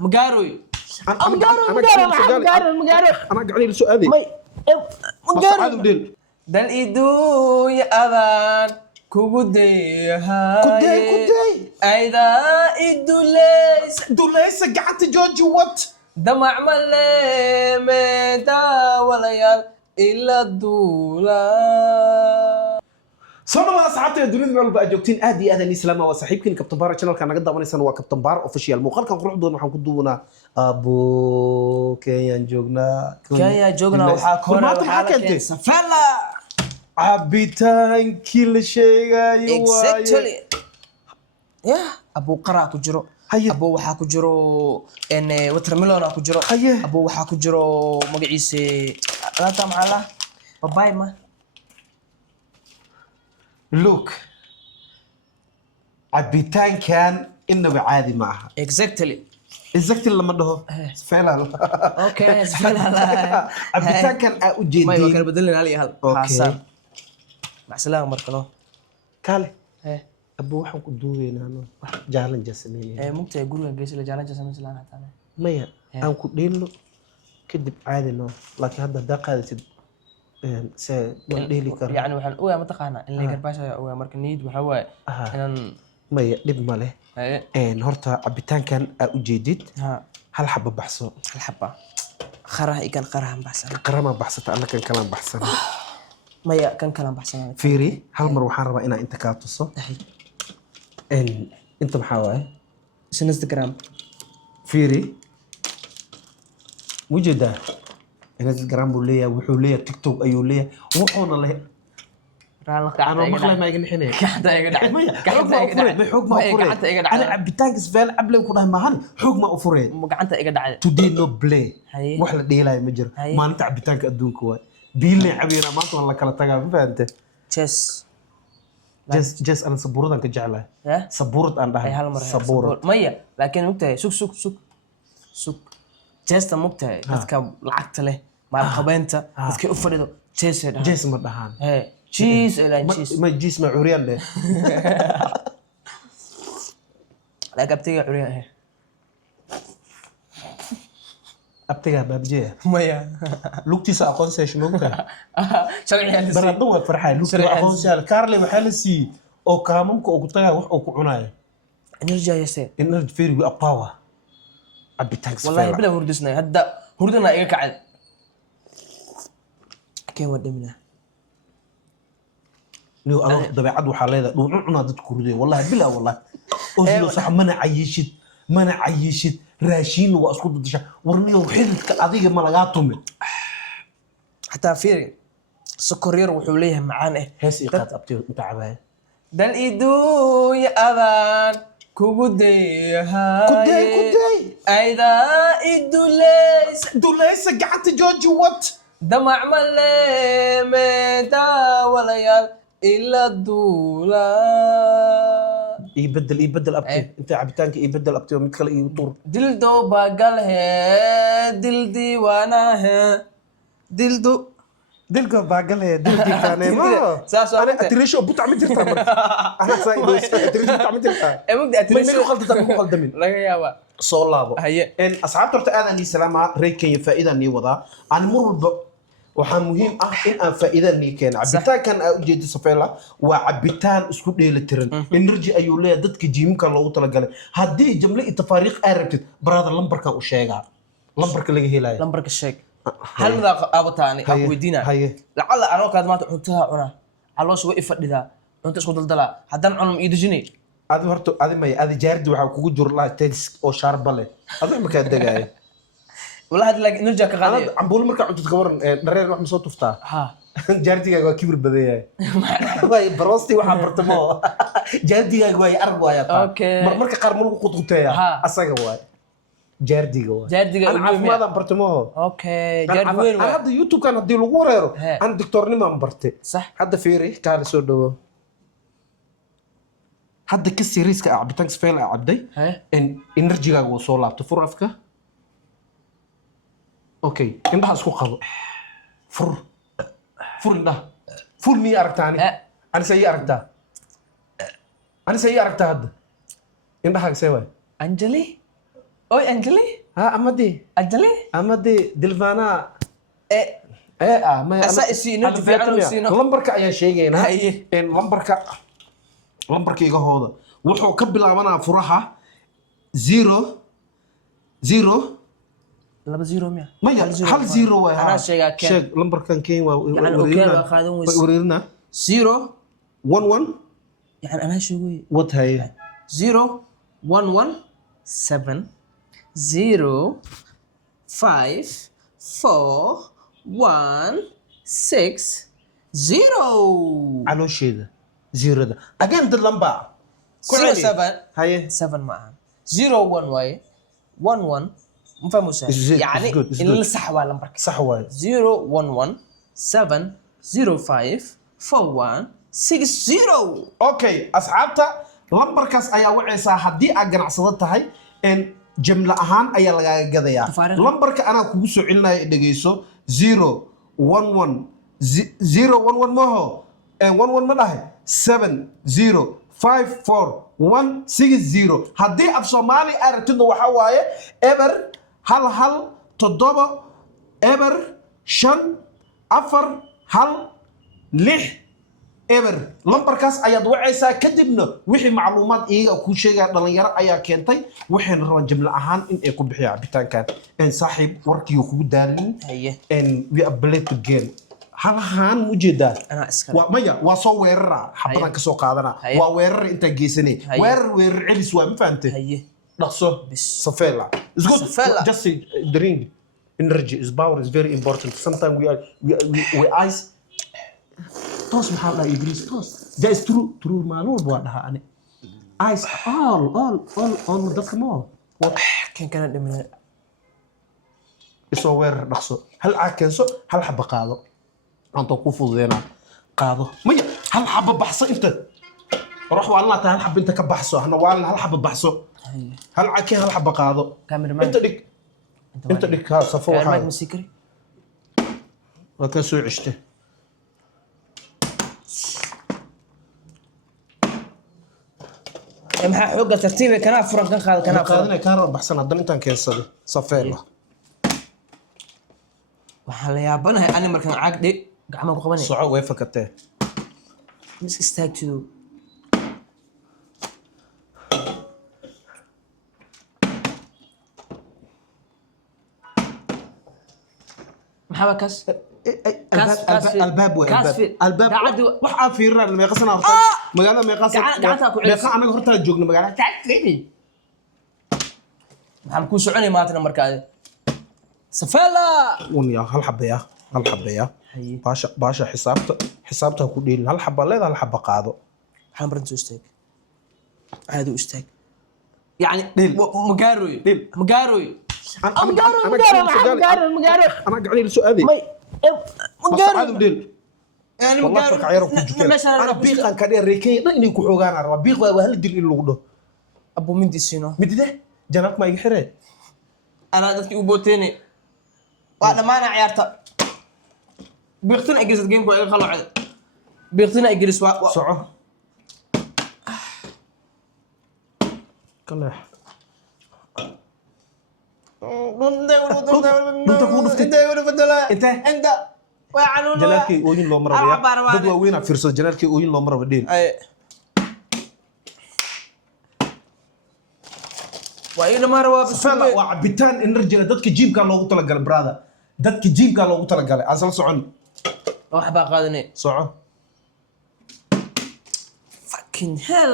مقاروي أنا قاعد سؤالي مقارو دل إيدو يا أذان كودي هاي كودي أيدا إيدو ليس قعدت جوجي وات دمع ملي ميدا وليال إلا الدولا صنوا أصحابتي الدنيا من بقى جوكتين أدي أذن إسلام وصاحبكين كابتن بار channel كان قد ونسان وكابتن بار official مو خلك نروح دون محن كدونا أبو كيان جوجنا وحاكورة سفلا عبيتان كل شيء exactly يا أبو قرا كجرو أبو وحا كجرو إن وترميلون كجرو أبو وحا كجرو مقعيسي لا تام على باي ما لوك عبيتان كان إنه عادي معها exactly لما ده فعلا اوكي فعلا عبيتان كان أوجدين ما يبغى بدلنا عليه هل اوكي مع السلامه مركنو كالي أبو وحن كدوين أنا جالن جسمين ممكن يقول لك جيس اللي جالن جسمين سلامة تاني مايا أنا كدين له كدب عادي إنه لكن هذا دقة هذا ديلي كر يعني وحن أوه ما تقانا اللي يقرب باشا أوه مركنيد وحواء إن مايا لب ماله إن هرتا عبيتان كان أوجدت هل حبة بحثه هل حبة خراه إيه كان خراه بحثنا قرما بحثت أنا كان كلام بحثنا مايا كان كلام بحثنا فيري هل مروحان ربا إنا أنت كاتوسو إن أنت محاوي شنو انستغرام فيري وجده انستغرام بوليه وحوليه تيك توك ايوليه وحونا له انا مخلي ما يقن حنين كحدا يقدع ما حوق ما افوري انا عبتانك سفال عبله كده ما هن حوق ما افوري مقعنتا يقدع تو دي نو بلاي وحلا ديلاي ما جر ما انت عبتانك ادونك واي بيلي عبينا ما والله كلا تغا ما فهمت جس انا صبورتان كجعله صبورت ان دحay صبورت مية لكن مقتاي سوق جيستا مقتاي dadka lacagta leh maal qabeenta dadka u fadhido jees ma dhahan cheese ما جيس ما عريان ده لا قبتي عريان أبتجاه بابجيه مايا لوكتيس أقون سيش ممكن شرعي برضو فرحة لوكتيس أقون سيال كارلي محلسي أو كاممك أو كتاعه أو كعناية نرجع يسير إنرج فيري وأباوة أبي تانكس والله بلا هردسنا هدا هردنا إيه كعد كم ودمنا نيو أنا دبعت وحالي ذا وعنا ضد كردي والله بلا والله أصله صح ما عيشت راشين وأسكت ضدش ورنيو حيلك أضيق ما لقاتهم حتى فيري سكرير وحوليه معانه هسي قات أبتي متعبة دل إيدو يا أذان كودي هاي كودي أيدا إيدو ليس قعدت جوجي وات دمع ملي ميدا وليال إلا الدولا يبدل أبتي أنت عبتانك يبدل أبتي ومتخلق يطور دلدو باقله دلدي وانا دلدو دلقو باقله دلدي كاني ما أنا أتريشو أبو تعمل جرتا أنا سايدوس أتريشو تعمل جرتا مقدي أتريشو مو خلطة لا يابا صول لابو هي إن أصحاب ترت أنا سلامة ريكين فائدة ني وضع عن مر waxaan muhiim ah in aan faa'iido niikeen cabitaankan aan u jeedo safeela waa cabitaan isku dheeli tiran energy ayuu leeyahay dadka jiimka loogu talagalay haddii jamle iyo tafaariiq ay rabtid brother lambarka u sheegaa lambarka laga helayo lambarka sheeg hal mid aabataani aan weydiinaa lacala anoo kaad maanta cuntada cunaa caloosh way ifadhidaa cunto isku daldalaa haddaan cunum ii dejinay adi horta adi may adi jaardi waxaa kugu jiro latex oo shaarba leh adi ma kaa degaayo والله هذا لك نرجع كغالي أنا عم بقول مركب عم تتكبر درير واحد مسوي تفتح جاردي جاي كبر بديه واي بروستي واحد برتمو جاردي جاي أربعة يا أوكي مركب قرمون قطوتة أساق واي جاردي جاي أنا عارف ماذا برتمو أوكي جاردي وين أنا هذا يوتيوب كان هدي له غوريرو أنا دكتور نما برتي صح هذا فيري كان سودو هذا كسيريس كعبتانكس فيل عبدي إن إنرجي جاي وصول تفرفك اوكي عندها اسكو قبو فر عندها فر مي اركتاني انا سي اركتا هذا عندها سيوا انجلي oy anjali ها أمدي anjali دلفانا eh ما أسا إسينو تفعلوا إسينو. لمبرك أيا شيء هنا هاي. إن لمبرك يجا هذا وحو قبل أنا فرحة 0 0 laba zero miya ما يا هل 0 ويا أنا شيء كان شيء لمبرك كان كين يعني أوكي وأخذون ويس وريرنا zero 1 يعني أنا شو وات هي 0 1 1 7 0 5 4 1 6 0 على شيء ده 0 ده again the lumber 0 7 هاي 7 معها 0 1 واي 1 1 مو فاهم وش يعني اللي صح ولا مبرك صح واي 0 1 1 7 0 5 4 1 6 0 اوكي اصحابتا لمبركاس ayaa wacaysaa hadii aad ganacsado tahay in jumla ahaan ayaa laga gadayaa lambarka ana kugu soo celinaya dhageyso 011 011 maho 11 ma dhahay 705416 hadii af Soomaali aragtidu waxa waaye eber hal hal toddoba eber shan afar hal lix eber lambarkaas ayaad wacaysaa kadibna wixii macluumaad iyaga ku sheegay dhalinyaro ayaa keentay waxayna rabaan jumla ahaan in ay ku bixiyaan cabitaankan in saaxiib warkii kugu daalin in we are play to game halahan mujeedaa ana iska waa maya waa soo weerara xabadan ka soo qaadana waa weerar inta geesanay weerar celis waa ma fahamtay dhaqso safela is good just drink energy is power is very important sometimes we ice toos maxaa la Ingiriis toos that is true maalmo baa dhaha ani ice all dadka ma kan kana dhimin isoo weerar dhaqso hal caakenso hal xaba qaado anta ku fudeena qaado maya hal xaba baxso inta روح والله تعال حب انت كبحصو احنا والله هل حب بحصو هل عكي هل حب قاضو انت ديك ها صفو حاجه مسكري وكسو عشته maxaa xooga tartiibe kana furan kan qaad kana qaadana ka rab baxsan hadan intaan keensaday safeela waxa la yaabanahay ani markaan caagde gacmo ku qabanay soco way fakatay mis istaagtido محمد كاس الباب waxaa fiirnaa ma qasana horta magaalada ma qasana meeqa anaga horta joogno magaalada taagtini maxaan ku soconay maanta markaade safala ون يا هل حبيا باشا حسابته ku dheelin hal xaba leedahay hal xaba qaado waxaan baran soo istaag aad u istaag yani مقاروي انا قاعد لي سؤالي مقاروي ديل يعني انا بيقان كدي ريكين اني ku xogaan arba biiq waa hal dil in lagu dhaho ابو مندي سينو midide janab ma iga xiree انا dadkii u booteene waa dhamaana ciyaarta biiqtina agrisad game waa iga qalacay biiqtina agris waa soco kale انت كو دفتي انت وعنون جلالكي اوين لو مربيا dad waaweyn fiirso جلالكي ooyin loo maraba dheel waa ina marwa bisala waa cabitaan energy dadka jiimka loogu tala galay brother dadka jiimka loogu tala galay asal socon wax baa qaadanay soco fucking hell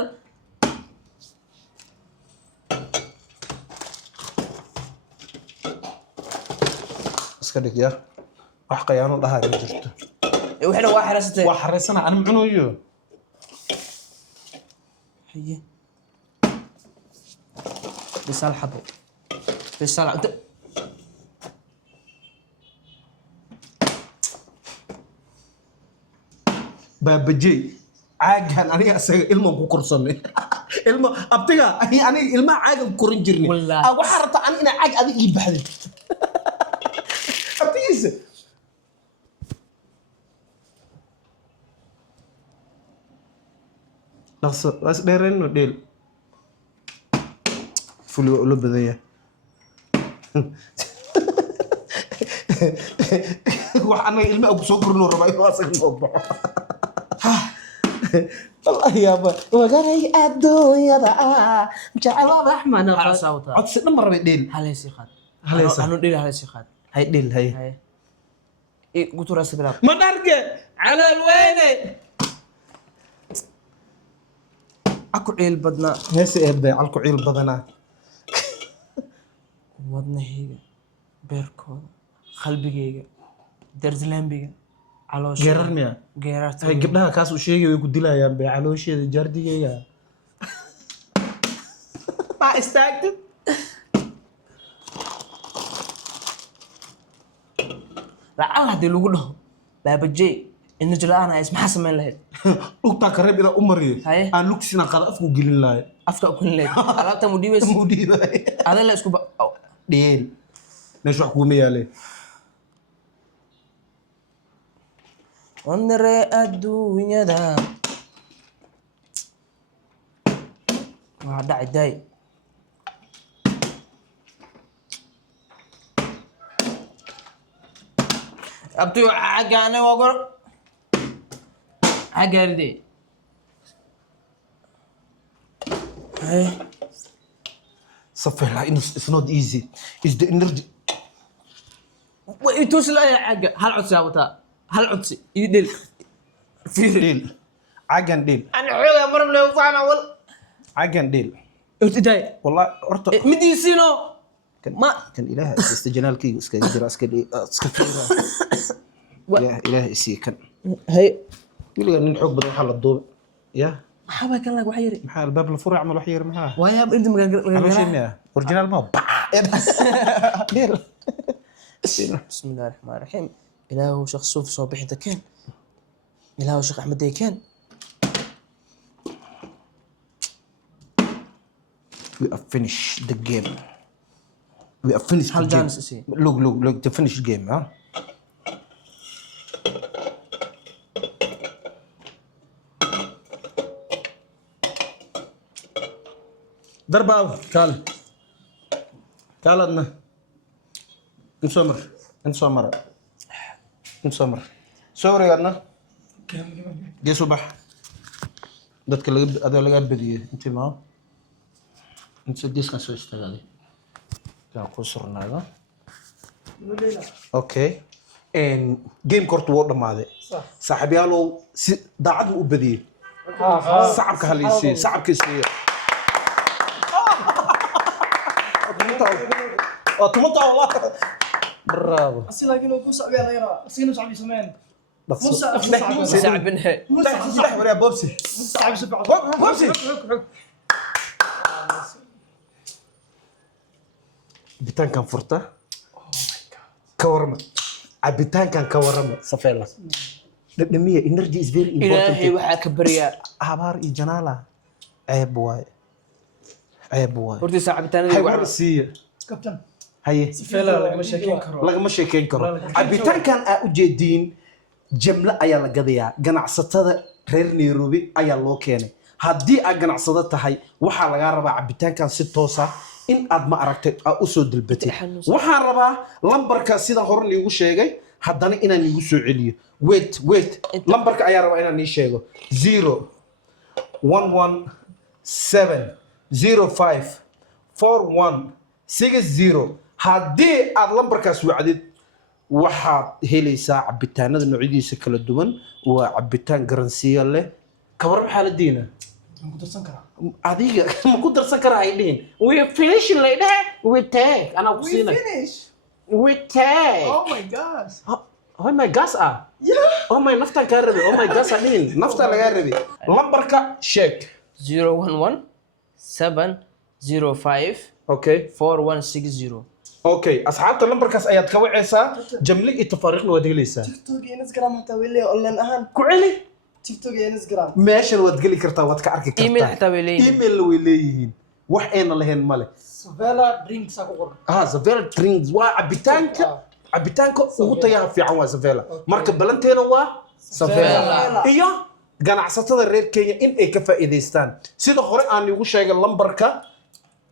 iska dhig ya wax qayaano dhahaa jirto وحنا واحد راسته وحرسنا انا معنويو هي بسال حبو بسال انت بابجي عاقان انا اسا ilmo ku korsanay ilmo abtiga ani ilma caagan korin jirnay waxa rabta an ina caag adiga ii baxday abtigiisa نقص بس ديرين وديل فلو لو بدايه waxaan ilmo ugu soo gurno rabaa inuu asaga noo baxo والله يابا وقري الدنيا جعل رحمن عد سنة مرة بديل هلا سيخات هلا يسا. أنا ديل هلا سيخات هاي ديل هاي هاي إيه قلت راسي بلاد ما نرجع على الوين أكو عيل بدنا هسه ابدا على الكعيل بدنا wadna higa beerkooda qalbigayga darslaambiga caloosha geerar miya geerarta hay gabdhaha kaas u sheegay way ku dilayaan bay caloosheeda jardigayga ma istaagtid lacal haddii lagu dhaho baabajey ina jila'aana is maxaa samayn lahayd lugtaa ka reeb inaan u mariyo Haye. aan lugtiisina qaada afku gelin lahay afka u kulin lahayd alaabta mu dhiibays mudiiday adan la isku dheel meesha wax kuuma yaaleen wanare adduunyada waa dhacay daay abtiyo cagaane waa gor cagaaride hey safela it's not easy is the energy وانتوش لا يا عقا هل عدسي ابوتا هل عدسي يدل في ديل عجن ديل انا حوغا مرم لو فانا ولا عجن ديل ارتداي والله ارتا مدي سينو ما كان اله استجنال كي اسكا جرا اسكا اسكا اله اسي كان هي wiliga nin xoog badan waxa la duubay ya حابا كان لك وحيري maxaa albaab la furay amal wax yar maxaa ويا انت caloosheena original ma deel بسم الله الرحمن الرحيم إله شيخ صوف صوبح انت كان إله شيخ احمد دي كان we have finished the game we have finished هل the game جانس اسي look to finish the game ها ضربة تعال تعال أدنى انسمر انسمر انسمر سوري يا أدنى جي صبح dadka laga badiyay intii ma inta diskan soo istaagay yaa ku surnaada okay game kortu wuu dhamaaday saaxiibayaalow si daacad u badiyay sacabka haliisay sacabkiisa وطمطة والله برافو أصل لكن هو صعب يا غيره أصل صعب يسمين صعب انها صعب يا بوبسي صعب يسمع بوبسي عبيتان كان فرطة كورمة عبيتان كان كورمة صفيلة لمية energy is very إلهي important وحا كبرياء عبار جنالة عيب واي عيب واي ورتي ساعة بتانا هاي ورسية كابتن هاي فعلا لما شاكين كرو lagama sheekeyn karo cabitaankan aa u jeediin jamle ayaa la gadayaa ganacsatada reer Nairobi ayaa loo keenay haddii aad ganacsado tahay waxaa lagaa rabaa cabitaankan si toos ah in aad ma aragtay aad u soo dalbatay waxaan rabaa lambarka sida hore liigu sheegay haddana inaan igu soo celiyo wait lambarka ayaa rabaa inaan ii sheego 011705416 haddii aad lambarkaas wacdid waxaad helaysaa cabitaanada noocyadiisa kala duwan waa cabitaan garansiyo leh kabar maxaa la diina مقدرسن كرا adiga ma ku darsan karaa ay dhihin we finish lady we take anaa ku siina finish we take oh my gosh oh my gosh oh my naftaan kaa rabe oh my gosh dhihin naftaa lagaa rabe lambarka sheeg 011 705 okay 4160 okay asxaabta lambarkaas ayaad ka wacaysaa jamli iyo tafaariiqna waad helaysaa تيك توك انستغرام حتى ويلي اونلاين اهان ku celi تيك توك انستغرام meeshan waad geli kartaa waad ka arki kartaa إيميل حتى ويلين email way leeyihiin wax ayna lahayn male سوفيلا درينكس اكو قر Zavela drinks waa cabitaanka ugu tayaha fiican waa Zavela marka balanteena waa Zavela iyo ganacsatada reer Kenya in ay ka faa'iideystaan sida hore aan igu sheegay lambarka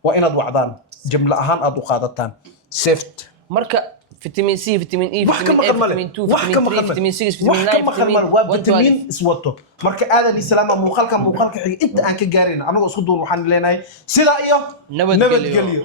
waa inaad wacdaan jumla ahaan aad u qaadataan سيفت marka فيتامين سي فيتامين اي wax ka فيتامين maqan اي male فيتامين 2 فيتامين 3 فيتامين 6 فيتامين 9 wax ka maqan male waa vitamin iswato marka aadan islaama muuqaalka xiga inta aan ka gaarayna anagoo isku duun waxaan leenahay sida iyo nabadgelyo